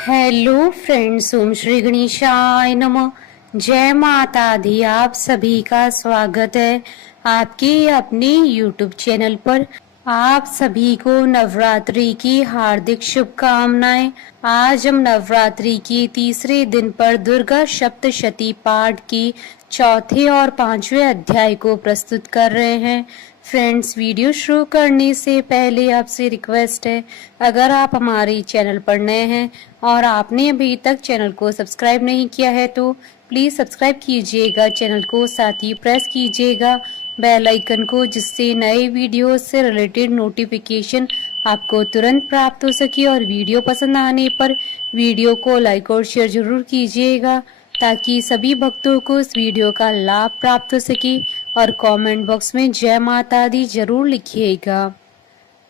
Hello friends, ओम श्री गणेशाय नमः। जय माता दी। आप सभी का स्वागत है आपके अपने यूट्यूब चैनल पर। आप सभी को नवरात्रि की हार्दिक शुभकामनाएं। आज हम नवरात्रि के तीसरे दिन पर दुर्गा सप्तशती पाठ की चौथे और पांचवें अध्याय को प्रस्तुत कर रहे हैं। फ्रेंड्स, वीडियो शुरू करने से पहले आपसे रिक्वेस्ट है, अगर आप हमारे चैनल पर नए हैं और आपने अभी तक चैनल को सब्सक्राइब नहीं किया है तो प्लीज सब्सक्राइब कीजिएगा चैनल को, साथ ही प्रेस कीजिएगा बेल आइकन को, जिससे नए वीडियो से रिलेटेड नोटिफिकेशन आपको तुरंत प्राप्त हो सके। और वीडियो पसंद आने पर वीडियो को लाइक और शेयर जरूर कीजिएगा ताकि सभी भक्तों को इस वीडियो का लाभ प्राप्त हो सके। और कमेंट बॉक्स में जय माता दी जरूर लिखिएगा।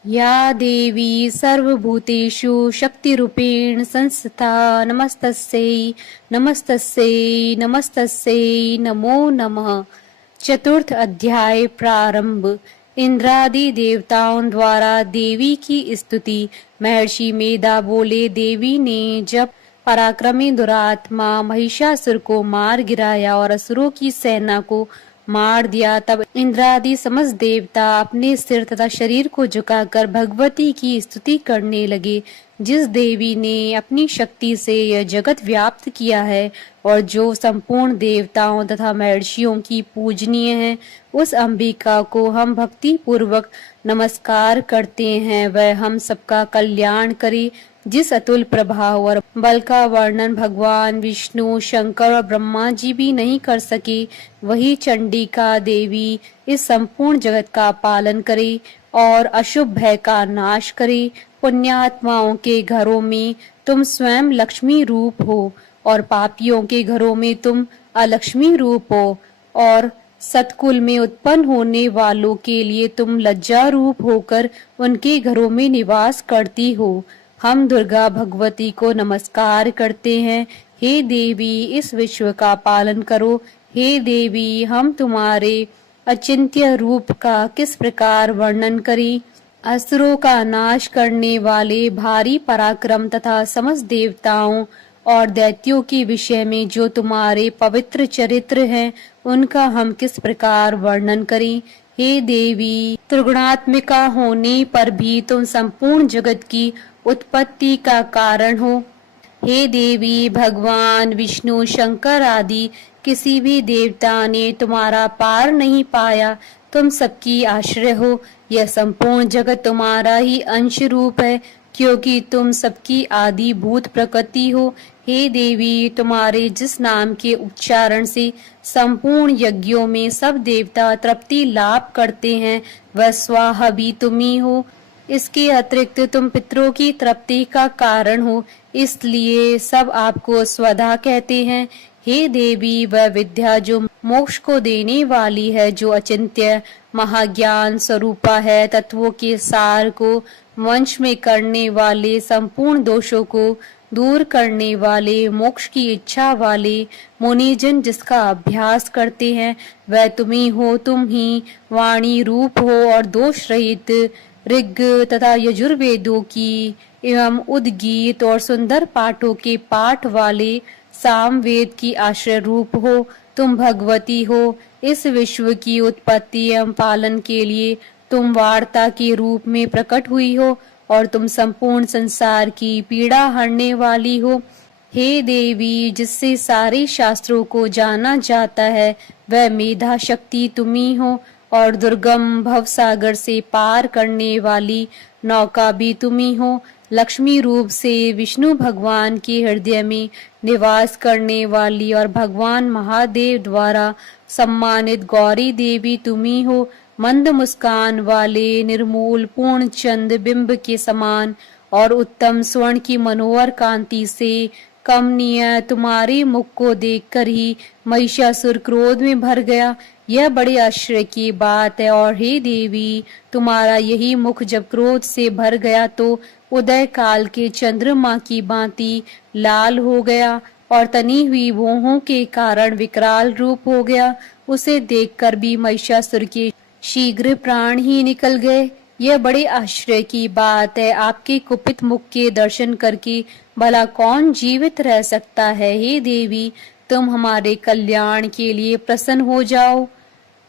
या देवी सर्वभूतेषु शक्तिरूपेण संस्थिता नमस्तस्यै नमस्तस्यै नमस्तस्यै नमो नमः। चतुर्थ अध्याय प्रारंभ। इंद्रादि देवताओं द्वारा देवी की स्तुति। महर्षि मेधा बोले, देवी ने जब पराक्रमी दुरात्मा महिषासुर को मार गिराया और असुरों की सेना को मार दिया, तब इंद्रादि समस्त देवता अपने सिर तथा शरीर को झुकाकर भगवती की स्तुति करने लगे। जिस देवी ने अपनी शक्ति से यह जगत व्याप्त किया है और जो संपूर्ण देवताओं तथा महर्षियों की पूजनीय है, उस अंबिका को हम भक्ति पूर्वक नमस्कार करते हैं। वह हम सबका कल्याण करे। जिस अतुल प्रभाव और बल का वर्णन भगवान विष्णु, शंकर और ब्रह्मा जी भी नहीं कर सके, वही चंडिका देवी इस संपूर्ण जगत का पालन करे और अशुभ भय का नाश करे। पुण्यात्माओं के घरों में तुम स्वयं लक्ष्मी रूप हो और पापियों के घरों में तुम अलक्ष्मी रूप हो, और सतकुल में उत्पन्न होने वालों के लिए तुम लज्जा रूप होकर उनके घरों में निवास करती हो। हम दुर्गा भगवती को नमस्कार करते हैं। हे देवी, इस विश्व का पालन करो। हे देवी, हम तुम्हारे अचिंत्य रूप का किस प्रकार वर्णन करें। असुरों का नाश करने वाले भारी पराक्रम तथा समस्त देवताओं और दैत्यों के विषय में जो तुम्हारे पवित्र चरित्र हैं, उनका हम किस प्रकार वर्णन करें। हे देवी, त्रिगुणात्मिका होने पर भी तुम संपूर्ण जगत की उत्पत्ति का कारण हो। हे देवी, भगवान विष्णु, शंकर आदि किसी भी देवता ने तुम्हारा पार नहीं पाया। तुम सबकी आश्रय हो। यह संपूर्ण जगत तुम्हारा ही अंश रूप है, क्योंकि तुम सबकी आदि भूत प्रकृति हो। हे देवी, तुम्हारे जिस नाम के उच्चारण से संपूर्ण यज्ञों में सब देवता तृप्ति लाभ करते हैं, वह स्वाहा भी तुम्ही हो। इसके अतिरिक्त तुम पितरों की तृप्ति का कारण हो, इसलिए सब आपको स्वधा कहते हैं। हे देवी, वह विद्या जो मोक्ष को देने वाली है, जो अचिंत्य महाज्ञान स्वरूपा है, तत्वों के सार को वंश में करने वाले, संपूर्ण दोषों को दूर करने वाले, मोक्ष की इच्छा वाले मुनिजन जिसका अभ्यास करते हैं, वह तुम्ही हो। तुम ही वाणी रूप हो और दोष रहित ऋग तथा यजुर्वेदों की एवं उद्गीत और सुंदर पाठों के पाठ वाले सामवेद की आश्रय रूप हो। तुम भगवती हो। इस विश्व की उत्पत्ति एवं पालन के लिए तुम वार्ता के रूप में प्रकट हुई हो और तुम संपूर्ण संसार की पीड़ा हरने वाली हो। हे देवी, जिससे सारे शास्त्रों को जाना जाता है, वह मेधा शक्ति तुम्ही हो और दुर्गम भवसागर से पार करने वाली नौका भी तुम्ही हो। लक्ष्मी रूप से विष्णु भगवान के हृदय में निवास करने वाली और भगवान महादेव द्वारा सम्मानित गौरी देवी तुम्ही हो। मंद मुस्कान वाले निर्मूल पूर्ण चंद बिंब के समान और उत्तम स्वर्ण की मनोहर कांति से कमनीय तुम्हारे मुख को देखकर ही महिषासुर क्रोध में भर गया। यह बड़े आश्चर्य की बात है। और हे देवी, तुम्हारा यही मुख जब क्रोध से भर गया तो उदय काल के चंद्रमा की भांति लाल हो गया और तनी हुई भौहों के कारण विकराल रूप हो गया। उसे देखकर भी महिषासुर के शीघ्र प्राण ही निकल गए। यह बड़े आश्चर्य की बात है। आपके कुपित मुख के दर्शन करके भला कौन जीवित रह सकता है। हे देवी, तुम हमारे कल्याण के लिए प्रसन्न हो जाओ।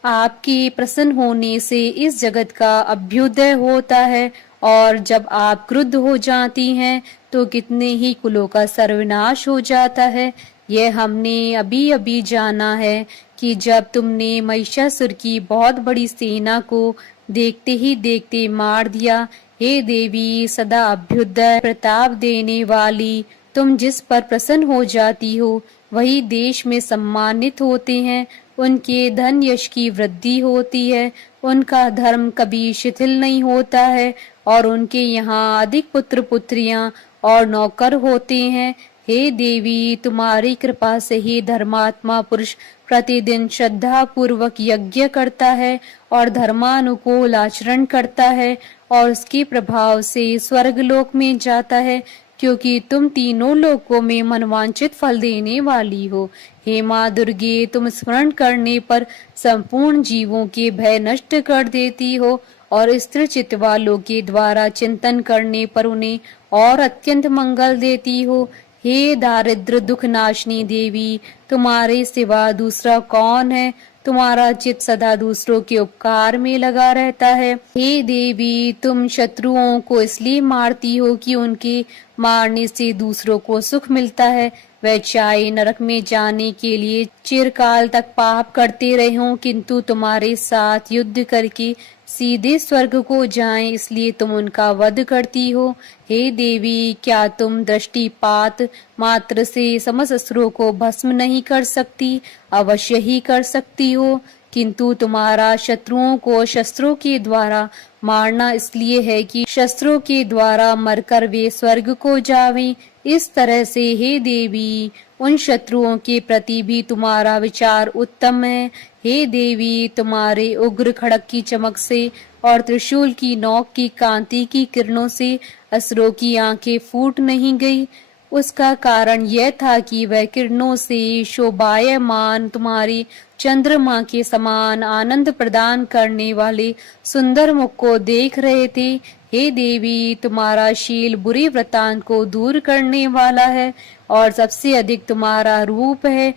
आपके प्रसन्न होने से इस जगत का अभ्युदय होता है, और जब आप क्रुद्ध हो जाती हैं तो कितने ही कुलों का सर्वनाश हो जाता है। यह हमने अभी अभी जाना है कि जब तुमने महिषासुर की बहुत बड़ी सेना को देखते ही देखते मार दिया। हे देवी, सदा अभ्युदय प्रताप देने वाली, तुम जिस पर प्रसन्न हो जाती हो वही देश में सम्मानित होते हैं। उनके धन यश की वृद्धि होती है, उनका धर्म कभी शिथिल नहीं होता है, और उनके यहाँ अधिक पुत्र पुत्रियां और नौकर होते हैं। हे देवी, तुम्हारी कृपा से ही धर्मात्मा पुरुष प्रतिदिन श्रद्धा पूर्वक यज्ञ करता है और धर्मानुकूल आचरण करता है, और उसके प्रभाव से स्वर्गलोक में जाता है, क्योंकि तुम तीनों लोकों में मनवांचित फल देने वाली हो। हे माँ दुर्गे, तुम स्मरण करने पर संपूर्ण जीवों के भय नष्ट कर देती हो, और स्थिर चित्त वालों के द्वारा चिंतन करने पर उन्हें और अत्यंत मंगल देती हो। हे दारिद्र दुख नाशनी देवी, तुम्हारे सिवा दूसरा कौन है। तुम्हारा चित सदा दूसरों के उपकार में लगा रहता है। हे देवी, तुम शत्रुओं को इसलिए मारती हो कि उनके मारने से दूसरों को सुख मिलता है। वह चाहे नरक में जाने के लिए चिरकाल तक पाप करते रहे हों, किंतु तुम्हारे साथ युद्ध करके सीधे स्वर्ग को जाएं, इसलिए तुम उनका वध करती हो। हे देवी, क्या तुम दृष्टिपात मात्र से समस्त असुरों को भस्म नहीं कर सकती? अवश्य ही कर सकती हो, किंतु तुम्हारा शत्रुओं को शस्त्रों के द्वारा मारना इसलिए है कि शस्त्रों के द्वारा मरकर वे स्वर्ग को जावें। इस तरह से हे देवी, उन शत्रुओं के प्रति भी तुम्हारा विचार उत्तम है। हे देवी, तुम्हारे उग्र खड़क की चमक से और त्रिशूल की नोक की कांति की किरणों से असुरों की आंखें फूट नहीं गई। उसका कारण यह था कि वह किरणों से शोभायमान तुम्हारी चंद्रमा के समान आनंद प्रदान करने वाले सुंदर मुख को देख रहे थे। हे देवी, तुम्हारा शील बुरे वृतांत को दूर करने वाला है, और सबसे अधिक तुम्हारा रूप है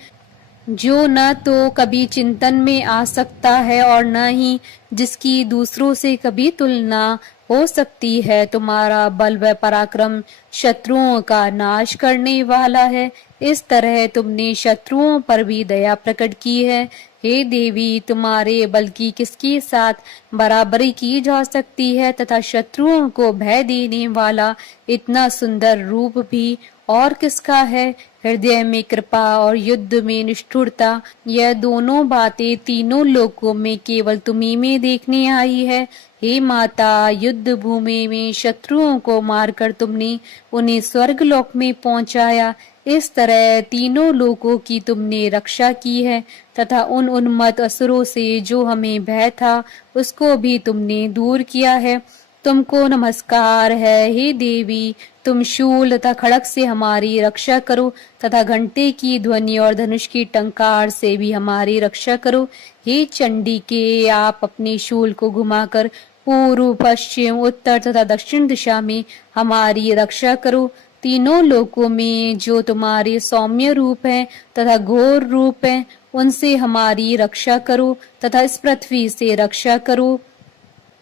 जो न तो कभी चिंतन में आ सकता है और न ही जिसकी दूसरों से कभी तुलना हो सकती है। तुम्हारा बल व पराक्रम शत्रुओं का नाश करने वाला है। इस तरह तुमने शत्रुओं पर भी दया प्रकट की है। हे देवी, तुम्हारे बल की किसके साथ बराबरी की जा सकती है, तथा शत्रुओं को भय देने वाला इतना सुंदर रूप भी और किसका है। हृदय में कृपा और युद्ध में निष्ठुरता, यह दोनों बातें तीनों लोकों में केवल तुम्ही में देखने आई है। हे माता, युद्ध भूमि में शत्रुओं को मारकर तुमने उन्हें स्वर्ग लोक में पहुंचाया। इस तरह तीनों लोकों की तुमने रक्षा की है, तथा उन उन्मत्त असुरों से जो हमें भय था उसको भी तुमने दूर किया है। तुमको नमस्कार है। हे देवी, तुम शूल तथा खड़ग से हमारी रक्षा करो, तथा घंटे की ध्वनि और धनुष की टंकार से भी हमारी रक्षा करो। हे चंडी के, आप अपने शूल को घुमाकर पूर्व पश्चिम उत्तर तथा दक्षिण दिशा में हमारी रक्षा करो। तीनों लोकों में जो तुम्हारे सौम्य रूप हैं तथा घोर रूप हैं, उनसे हमारी रक्षा करो, तथा इस पृथ्वी से रक्षा करो।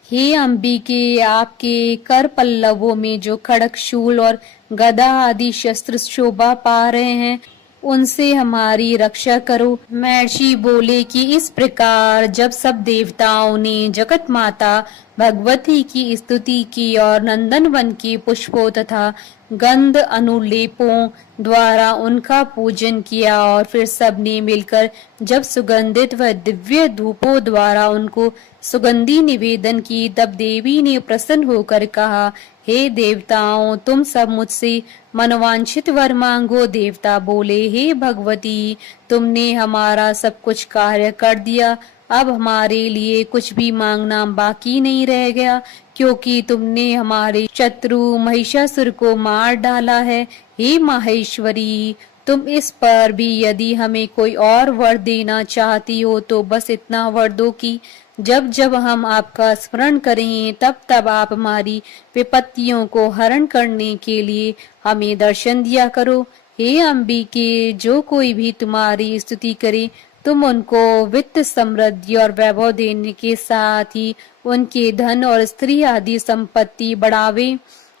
हे अंबिके, आपके कर पल्लवों में जो खड़ग शूल और गदा आदि शस्त्र शोभा पा रहे हैं, उनसे हमारी रक्षा करो। महर्षि बोले कि इस प्रकार जब सब देवताओं ने जगत माता भगवती की स्तुति की और नंदन वन के पुष्पों तथा गंध अनुलेपों द्वारा उनका पूजन किया, और फिर सबने मिलकर जब सुगंधित व दिव्य धूपों द्वारा उनको सुगंधी निवेदन की, तब देवी ने प्रसन्न होकर कहा, हे देवताओं, तुम सब मुझसे मनवांछित वर मांगो। देवता बोले, हे भगवती, तुमने हमारा सब कुछ कार्य कर दिया, अब हमारे लिए कुछ भी मांगना बाकी नहीं रह गया, क्योंकि तुमने हमारे शत्रु महिषासुर को मार डाला है। हे माहेश्वरी, तुम इस पर भी यदि हमें कोई और वर देना चाहती हो तो बस इतना वर दो कि जब जब हम आपका स्मरण करें तब तब आप हमारी विपत्तियों को हरण करने के लिए हमें दर्शन दिया करो। हे अंबिके, जो कोई भी तुम्हारी स्तुति करे तुम उनको वित्त, समृद्धि और वैभव देने के साथ ही उनके धन और स्त्री आदि संपत्ति बढ़ावे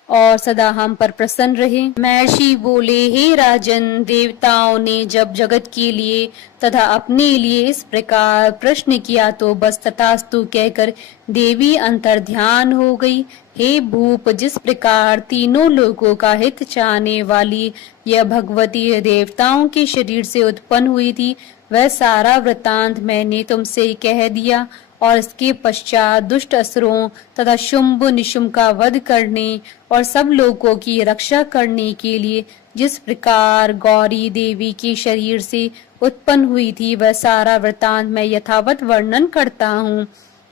और सदा हम पर प्रसन्न रहे। महर्षि बोले, हे राजन, देवताओं ने जब जगत के लिए तथा अपने लिए इस प्रकार प्रश्न किया तो बस तथास्तु कहकर देवी अंतर्ध्यान हो गई। हे भूप, जिस प्रकार तीनों लोगों का हित चाहने वाली यह भगवती देवताओं के शरीर से उत्पन्न हुई थी, वह सारा वृतांत मैंने तुमसे कह दिया। और इसके पश्चात दुष्ट असुरों तथा शुंभ निशुंभ का वध करने और सब लोगों की रक्षा करने के लिए जिस प्रकार गौरी देवी के शरीर से उत्पन्न हुई थी, वह सारा वृतांत मैं यथावत वर्णन करता हूँ।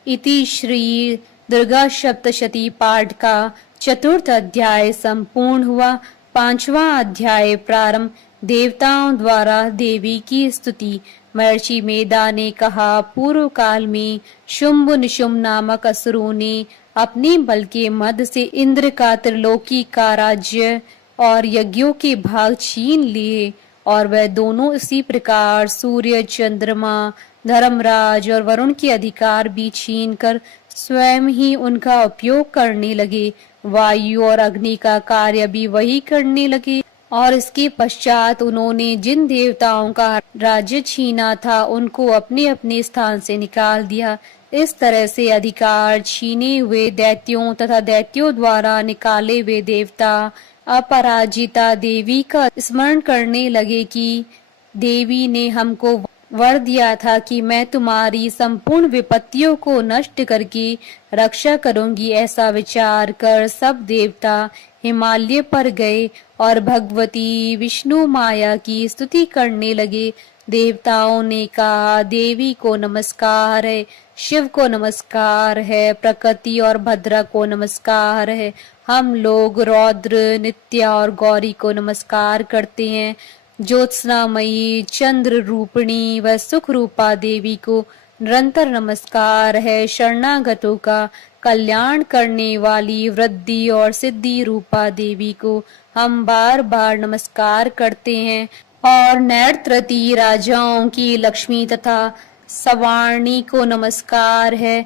इति श्री दुर्गा सप्तशती पाठ का चतुर्थ अध्याय संपूर्ण हुआ। पांचवा अध्याय प्रारंभ। देवताओं द्वारा देवी की स्तुति। महर्षि मेधा ने कहा, पूर्व काल में शुंभ निशुंभ नामक असुरों ने अपने बल के मद से इंद्र का त्रिलोकी का राज्य और यज्ञों के भाग छीन लिए, और वह दोनों इसी प्रकार सूर्य, चंद्रमा, धर्मराज और वरुण के अधिकार भी छीन कर स्वयं ही उनका उपयोग करने लगे। वायु और अग्नि का कार्य भी वही करने लगे, और इसके पश्चात उन्होंने जिन देवताओं का राज्य छीना था उनको अपने अपने स्थान से निकाल दिया। इस तरह से अधिकार छीने हुए दैत्यों तथा दैत्यों द्वारा निकाले हुए देवता अपराजिता देवी का स्मरण करने लगे कि देवी ने हमको वर दिया था कि मैं तुम्हारी संपूर्ण विपत्तियों को नष्ट करके रक्षा करूंगी। ऐसा विचार कर सब देवता हिमालय पर गए और भगवती विष्णु माया की स्तुति करने लगे। देवताओं ने कहा, देवी को नमस्कार है, शिव को नमस्कार है, प्रकृति और भद्रा को नमस्कार है। हम लोग रौद्र, नित्या और गौरी को नमस्कार करते हैं। ज्योत्सनामयी, चंद्र रूपिणी व सुख रूपा देवी को निरंतर नमस्कार है। शरणागतों का कल्याण करने वाली वृद्धि और सिद्धि रूपा देवी को हम बार बार नमस्कार करते हैं। और नैत्रती राजाओं की लक्ष्मी तथा सवाणी को नमस्कार है।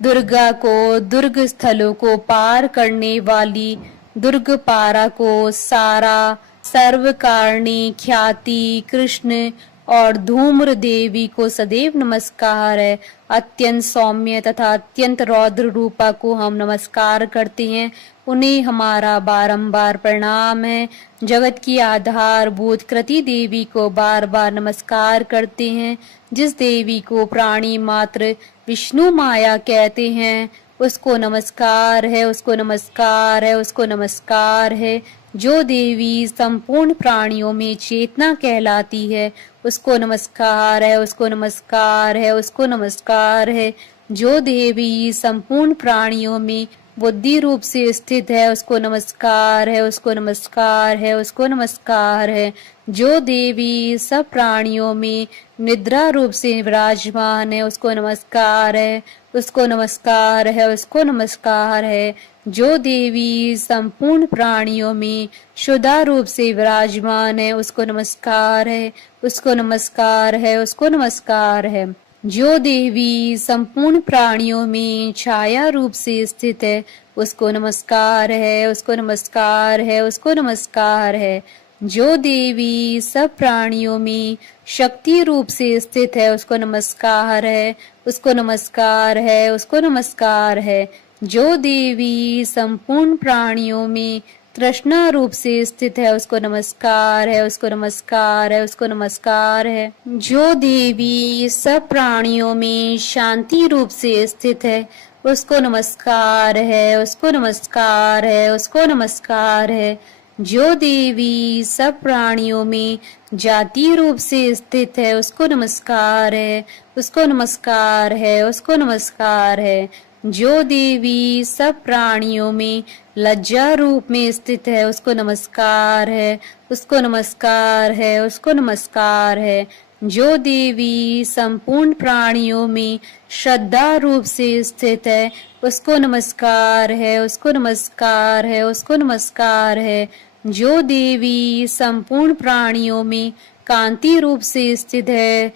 दुर्गा को दुर्ग स्थलों को पार करने वाली दुर्ग पारा को सारा, सर्वकारिणी ख्याति कृष्ण और धूम्र देवी को सदैव नमस्कार है। अत्यंत सौम्य तथा अत्यंत रौद्र रूपा को हम नमस्कार करते हैं, उन्हें हमारा बारंबार प्रणाम है। जगत की आधारभूत कृति देवी को बार बार नमस्कार करते हैं। जिस देवी को प्राणी मात्र विष्णु माया कहते हैं, उसको नमस्कार है, उसको नमस्कार है, उसको नमस्कार है। जो देवी संपूर्ण प्राणियों में चेतना कहलाती है, उसको नमस्कार है, उसको नमस्कार है, उसको नमस्कार है। जो देवी संपूर्ण प्राणियों में बुद्धि रूप से स्थित है, उसको नमस्कार है, उसको नमस्कार है, उसको नमस्कार है। जो देवी सब प्राणियों में निद्रा रूप से विराजमान है, उसको नमस्कार है, उसको नमस्कार है, उसको नमस्कार है। जो देवी संपूर्ण प्राणियों में शुद्धा रूप से विराजमान है, उसको नमस्कार है, उसको नमस्कार है, उसको नमस्कार है। जो देवी संपूर्ण प्राणियों में छाया रूप से स्थित है, उसको नमस्कार है, उसको नमस्कार है, उसको नमस्कार है। जो देवी सब प्राणियों में शक्ति रूप से स्थित है, उसको नमस्कार है, उसको नमस्कार है, उसको नमस्कार है। जो देवी संपूर्ण प्राणियों में तृष्णा रूप से स्थित है, उसको नमस्कार है, उसको नमस्कार है, उसको नमस्कार है। जो देवी सब प्राणियों में शांति रूप से स्थित है, उसको नमस्कार है, उसको नमस्कार है, उसको नमस्कार है। जो देवी सब प्राणियों में जाति रूप से स्थित है, उसको नमस्कार है, उसको नमस्कार है, उसको नमस्कार है। जो देवी सब प्राणियों में लज्जा रूप में स्थित है, उसको नमस्कार है, उसको नमस्कार है, उसको नमस्कार है। जो देवी संपूर्ण प्राणियों में श्रद्धा रूप से स्थित है, उसको नमस्कार है, उसको नमस्कार है, उसको नमस्कार है। जो देवी संपूर्ण प्राणियों में कांति रूप से स्थित है,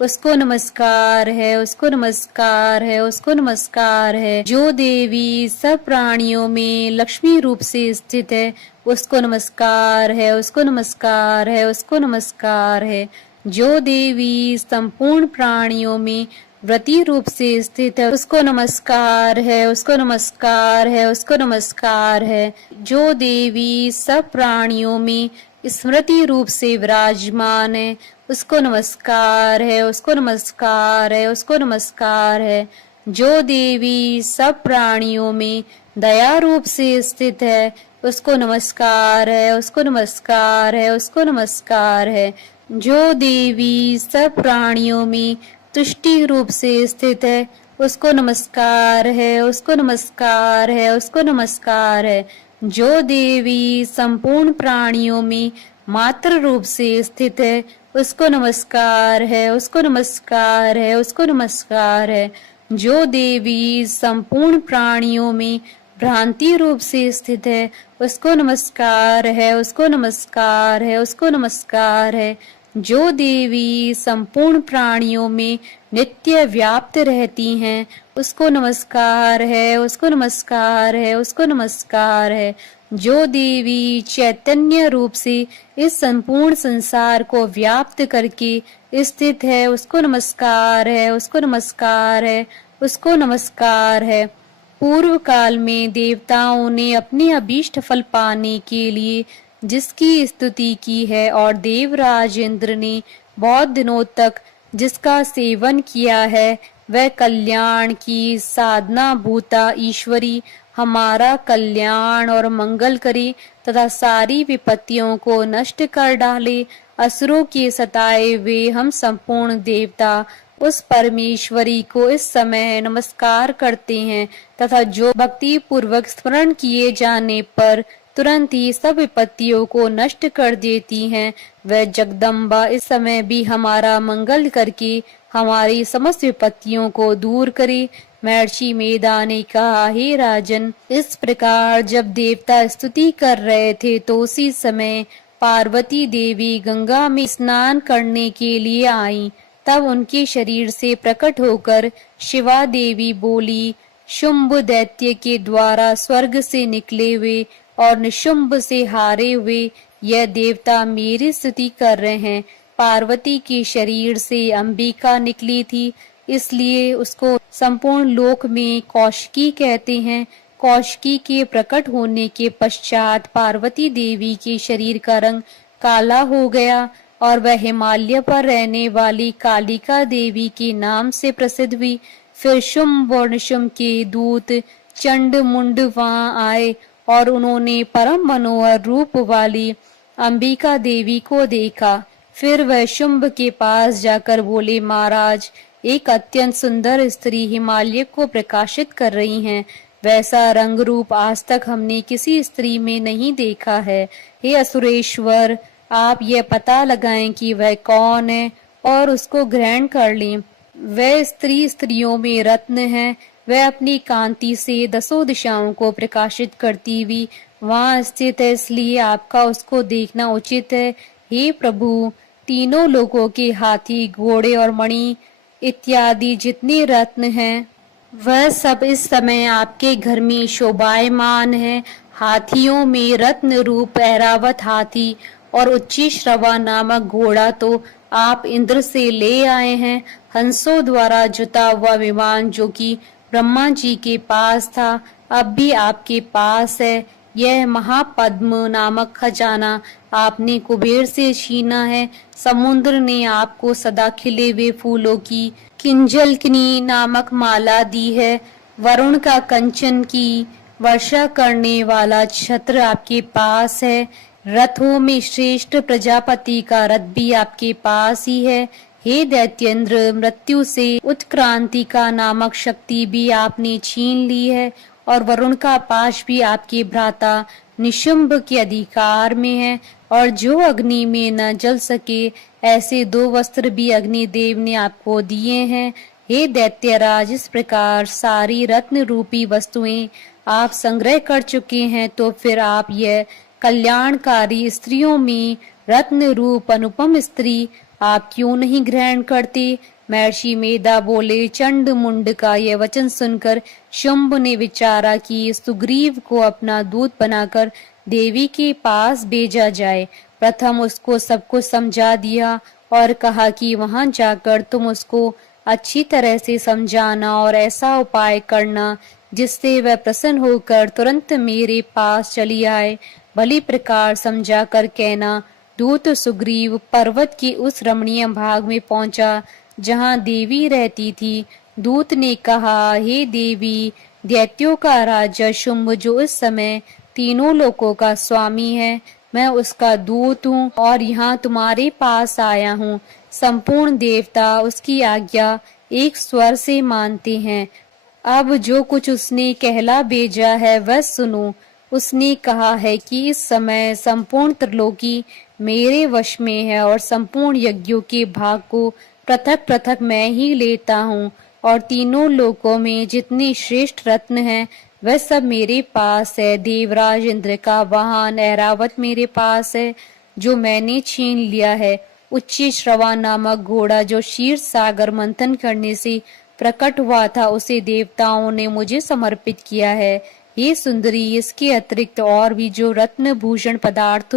उसको नमस्कार है, उसको नमस्कार है, उसको नमस्कार है। जो देवी सब प्राणियों में लक्ष्मी रूप से स्थित है, उसको नमस्कार है, उसको नमस्कार है, उसको नमस्कार है। जो देवी संपूर्ण प्राणियों में व्रती रूप से स्थित है, उसको नमस्कार है, उसको नमस्कार है, उसको नमस्कार है। जो देवी सब प्राणियों में स्मृति रूप से विराजमान है, उसको नमस्कार है, उसको नमस्कार है, उसको नमस्कार है। जो देवी सब प्राणियों में दया रूप से स्थित है, उसको नमस्कार है, उसको नमस्कार है, उसको नमस्कार है। जो देवी सब प्राणियों में तुष्टि रूप से स्थित है, उसको नमस्कार है, उसको नमस्कार है, उसको नमस्कार है। जो देवी संपूर्ण प्राणियों में मात्र रूप से स्थित है, उसको नमस्कार है, उसको नमस्कार है, उसको नमस्कार है। जो देवी संपूर्ण प्राणियों में भ्रांति रूप से स्थित है, उसको नमस्कार है, उसको नमस्कार है, उसको नमस्कार है। जो देवी संपूर्ण प्राणियों में नित्य व्याप्त रहती हैं, उसको नमस्कार है, उसको नमस्कार है, उसको नमस्कार है। जो देवी चैतन्य रूप से इस संपूर्ण संसार को व्याप्त करके स्थित है, उसको नमस्कार है, उसको नमस्कार है, उसको नमस्कार है। पूर्व काल में देवताओं ने अपने अभीष्ट फल पाने के लिए जिसकी स्तुति की है और देवराज इंद्र ने बहुत दिनों तक जिसका सेवन किया है, वह कल्याण की साधना भूता ईश्वरी हमारा कल्याण और मंगल करे तथा सारी विपत्तियों को नष्ट कर डाले। असुरों के सताए हुए हम संपूर्ण देवता उस परमेश्वरी को इस समय नमस्कार करते हैं तथा जो भक्ति पूर्वक स्मरण किए जाने पर तुरंत ही सब विपत्तियों को नष्ट कर देती हैं, वह जगदम्बा इस समय भी हमारा मंगल करके हमारी समस्त विपत्तियों को दूर करे। महर्षि मेधा ने कहा, हे राजन, इस प्रकार जब देवता स्तुति कर रहे थे तो उसी समय पार्वती देवी गंगा में स्नान करने के लिए आई। तब उनके शरीर से प्रकट होकर शिवा देवी बोली, शुंभ दैत्य के द्वारा स्वर्ग से निकले हुए और निशुंभ से हारे हुए यह देवता मेरी स्तुति कर रहे हैं। पार्वती के शरीर से अंबिका निकली थी, इसलिए उसको संपूर्ण लोक में कौशिकी कहते हैं। कौशिकी के प्रकट होने के पश्चात पार्वती देवी के शरीर का रंग काला हो गया और वह हिमालय पर रहने वाली कालिका देवी के नाम से प्रसिद्ध हुई। फिर शुंभ और निशुंभ के दूत चंड मुंड वहां आए और उन्होंने परम मनोहर रूप वाली अंबिका देवी को देखा। फिर वह शुंभ के पास जाकर बोले, महाराज, एक अत्यंत सुंदर स्त्री हिमालय को प्रकाशित कर रही हैं। वैसा रंग रूप आज तक हमने किसी स्त्री में नहीं देखा है। हे असुरेश्वर, आप यह पता लगाएं कि वह कौन है और उसको ग्रहण कर लें। वह स्त्री स्त्रियों में रत्न है। वह अपनी कांति से दसों दिशाओं को प्रकाशित करती हुई वहां स्थित है, इसलिए आपका उसको देखना उचित है। हे प्रभु, तीनों लोगों के हाथी, घोड़े और मणि इत्यादि जितने रत्न हैं, वह सब इस समय आपके घर में शोभायमान है। हाथियों में रत्न रूप ऐरावत हाथी और उच्ची श्रवा नामक घोड़ा तो आप इंद्र से ले आए हैं। हंसों द्वारा जुता हुआ विमान जो कि ब्रह्मा जी के पास था, अब भी आपके पास है। यह महापद्म नामक खजाना आपने कुबेर से छीना है। समुद्र ने आपको सदा खिले हुए फूलों की किंजलकनी नामक माला दी है। वरुण का कंचन की वर्षा करने वाला छत्र आपके पास है। रथों में श्रेष्ठ प्रजापति का रथ भी आपके पास ही है। हे दैत्येंद्र, मृत्यु से उत्क्रांति का नामक शक्ति भी आपने छीन ली है और वरुण का पाश भी आपके भ्राता निशुंभ के अधिकार में है और जो अग्नि में न जल सके ऐसे 2 वस्त्र भी अग्निदेव ने आपको दिए हैं। हे दैत्यराज, इस प्रकार सारी रत्न रूपी वस्तुएं आप संग्रह कर चुके हैं, तो फिर आप यह कल्याणकारी स्त्रियों में रत्न रूप अनुपम स्त्री आप क्यों नहीं ग्रहण करते? महर्षि मेधा बोले। चंड मुंड का यह वचन सुनकर शुंभ ने विचारा कि सुग्रीव को अपना दूत बनाकर देवी के पास भेजा जाए। प्रथम उसको सब कुछ समझा दिया और कहा कि वहां जाकर तुम उसको अच्छी तरह से समझाना और ऐसा उपाय करना जिससे वह प्रसन्न होकर तुरंत मेरे पास चली आए। भली प्रकार समझा कर कहना। दूत सुग्रीव पर्वत के उस रमणीय भाग में पहुंचा जहां देवी रहती थी। दूत ने कहा, हे देवी, दैत्यों का राजा शुंभ जो इस समय तीनों लोकों का स्वामी है, मैं उसका दूत हूँ और यहाँ तुम्हारे पास आया हूँ। संपूर्ण देवता उसकी आज्ञा एक स्वर से मानते हैं। अब जो कुछ उसने कहला भेजा है वह सुनो। उसने कहा है कि इस समय संपूर्ण त्रिलोकी मेरे वश में है और संपूर्ण यज्ञों के भाग को पृथक पृथक मैं ही लेता हूँ और तीनों लोकों में जितने श्रेष्ठ रत्न हैं वह सब मेरे पास है। देवराज इंद्र का वाहन ऐरावत मेरे पास है जो मैंने छीन लिया है। उच्च श्रवा नामक घोड़ा जो क्षीर सागर मंथन करने से प्रकट हुआ था उसे देवताओं ने मुझे समर्पित किया है। ये सुंदरी, इसके अतिरिक्त और भी जो रत्न भूषण पदार्थ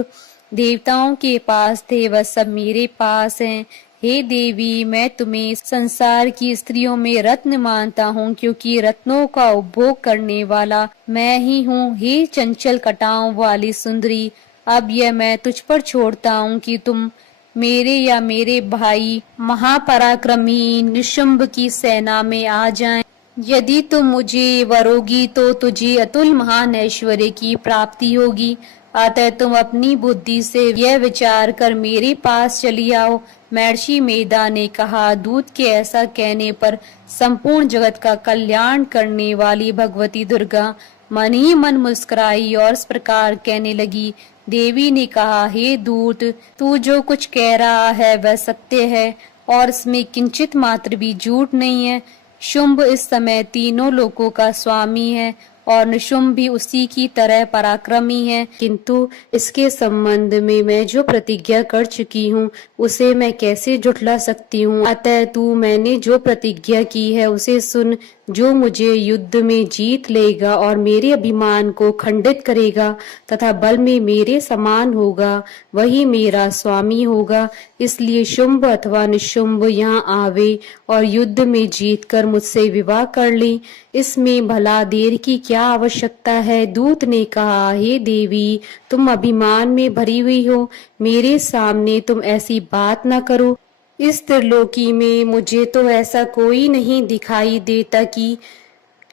देवताओं के पास थे वह सब मेरे पास हैं। हे देवी, मैं तुम्हें संसार की स्त्रियों में रत्न मानता हूँ क्योंकि रत्नों का उपभोग करने वाला मैं ही हूँ। हे चंचल कटाओं वाली सुंदरी, अब यह मैं तुझ पर छोड़ता हूँ कि तुम मेरे या मेरे भाई महापराक्रमी निशुंभ की सेना में आ जाएं। यदि तुम मुझे वरोगी तो तुझे अतुल महान ऐश्वर्य की प्राप्ति होगी। अतः तुम अपनी बुद्धि से यह विचार कर मेरे पास चली आओ। महर्षि मेधा ने कहा। दूत के ऐसा कहने पर संपूर्ण जगत का कल्याण करने वाली भगवती दुर्गा मन ही मन मुस्कुराई और इस प्रकार कहने लगी। देवी ने कहा, हे दूत, तू जो कुछ कह रहा है वह सत्य है और इसमें किंचित मात्र भी झूठ नहीं है। शुंभ इस समय तीनों लोकों का स्वामी है और निशुंभ भी उसी की तरह पराक्रमी है, किंतु इसके संबंध में मैं जो प्रतिज्ञा कर चुकी हूँ उसे मैं कैसे झुठला सकती हूँ। अतः तू मैंने जो प्रतिज्ञा की है उसे सुन। जो मुझे युद्ध में जीत लेगा और मेरे अभिमान को खंडित करेगा तथा बल में मेरे समान होगा वही मेरा स्वामी होगा। इसलिए शुंभ अथवा निशुंभ यहाँ आवे और युद्ध में जीतकर मुझसे विवाह कर ले। इसमें भला देर की क्या आवश्यकता है? दूत ने कहा, हे देवी, तुम अभिमान में भरी हुई हो, मेरे सामने तुम ऐसी बात न करो। इस त्रिलोकी में मुझे तो ऐसा कोई नहीं दिखाई देता कि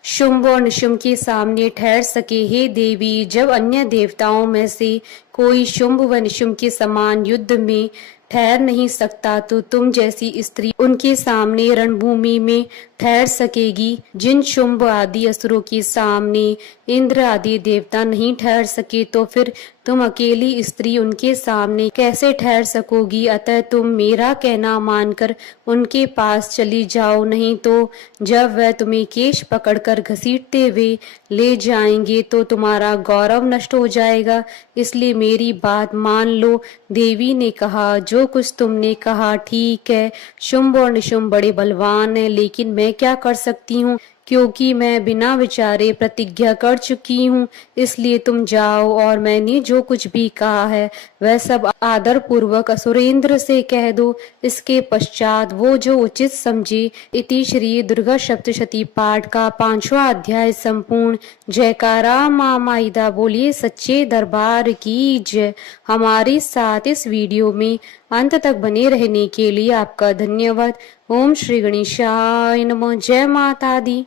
शुंभ और निशुंभ के सामने ठहर सके। हे देवी, जब अन्य देवताओं में से कोई शुंभ व निशुंभ के समान युद्ध में ठहर नहीं सकता तो तुम जैसी स्त्री उनके सामने रणभूमि में ठहर सकेगी। जिन शुंभ आदि असुरों के सामने इंद्र आदि देवता नहीं ठहर सके तो फिर तुम अकेली स्त्री उनके सामने कैसे ठहर सकोगी? अतः तुम मेरा कहना मानकर उनके पास चली जाओ, नहीं तो जब वह तुम्हें केश पकड़कर घसीटते हुए ले जाएंगे तो तुम्हारा गौरव नष्ट हो जाएगा। इसलिए मेरी बात मान लो। देवी ने कहा, जो कुछ तुमने कहा ठीक है। शुंभ और निशुंभ बड़े बलवान हैं, लेकिन मैं क्या कर सकती हूँ क्योंकि मैं बिना विचारे प्रतिज्ञा कर चुकी हूँ। इसलिए तुम जाओ और मैंने जो कुछ भी कहा है वह सब आदर पूर्वक असुरेंद्र से कह दो। इसके पश्चात वो जो उचित समझे। इति श्री दुर्गा सप्तशती पाठ का 5वां अध्याय संपूर्ण। जयकारा माँ माहिदा बोलिए सच्चे दरबार की जय। हमारे साथ इस वीडियो में अंत तक बने रहने के लिए आपका धन्यवाद। ओम श्री गणेशाय नमः। जय माता दी।